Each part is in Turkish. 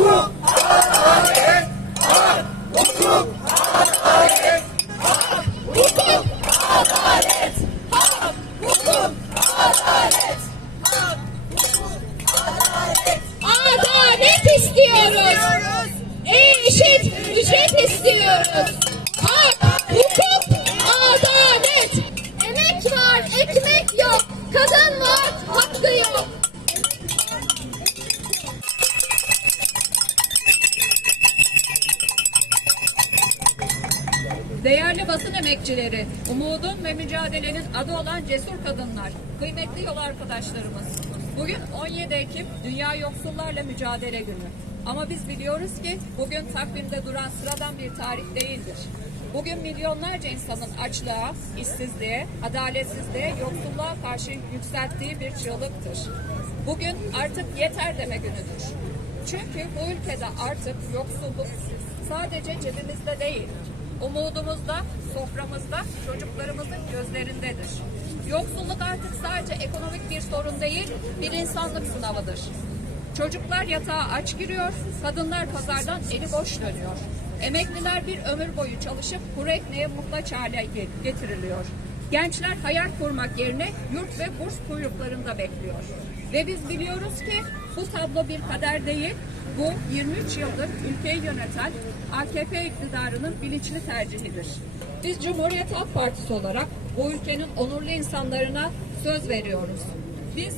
Hukuk, adalet, hak, hukuk, adalet, hak, hukuk, adalet, hak, hukuk, adalet, hak, hukuk, adalet. Adalet istiyoruz. Eşit ücret istiyoruz. Değerli basın emekçileri, umudun ve mücadelenin adı olan cesur kadınlar, kıymetli yol arkadaşlarımız. Bugün 17 Ekim Dünya Yoksullarla Mücadele Günü. Ama biz biliyoruz ki bugün takvimde duran sıradan bir tarih değildir. Bugün milyonlarca insanın açlığa, işsizliğe, adaletsizliğe, yoksulluğa karşı yükselttiği bir çığlıktır. Bugün artık yeter deme günüdür. Çünkü bu ülkede artık yoksulluk sadece cebimizde değil, umudumuzda, soframızda, çocuklarımızın gözlerindedir. Yoksulluk artık sadece ekonomik bir sorun değil, bir insanlık sınavıdır. Çocuklar yatağa aç giriyor, kadınlar pazardan eli boş dönüyor. Emekliler bir ömür boyu çalışıp kuru ekmeğe muhtaç hale ge- getiriliyor. Gençler hayal kurmak yerine yurt ve burs kuyruklarında bekliyor. Ve biz biliyoruz ki bu tablo bir kader değil, bu 23 yıldır ülkeyi yöneten AKP iktidarının bilinçli tercihidir. Biz Cumhuriyet Halk Partisi olarak bu ülkenin onurlu insanlarına söz veriyoruz. Biz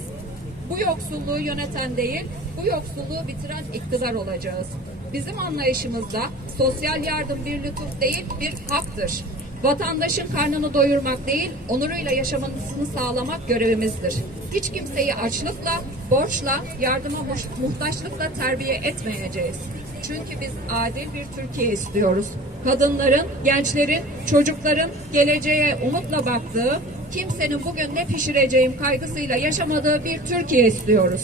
bu yoksulluğu yöneten değil, bu yoksulluğu bitiren iktidar olacağız. Bizim anlayışımızda sosyal yardım bir lütuf değil, bir haktır. Vatandaşın karnını doyurmak değil, onuruyla yaşamasını sağlamak görevimizdir. Hiç kimseyi açlıkla, borçla, yardıma muhtaçlıkla terbiye etmeyeceğiz. Çünkü biz adil bir Türkiye istiyoruz. Kadınların, gençlerin, çocukların geleceğe umutla baktığı, kimsenin bugün ne pişireceğim kaygısıyla yaşamadığı bir Türkiye istiyoruz.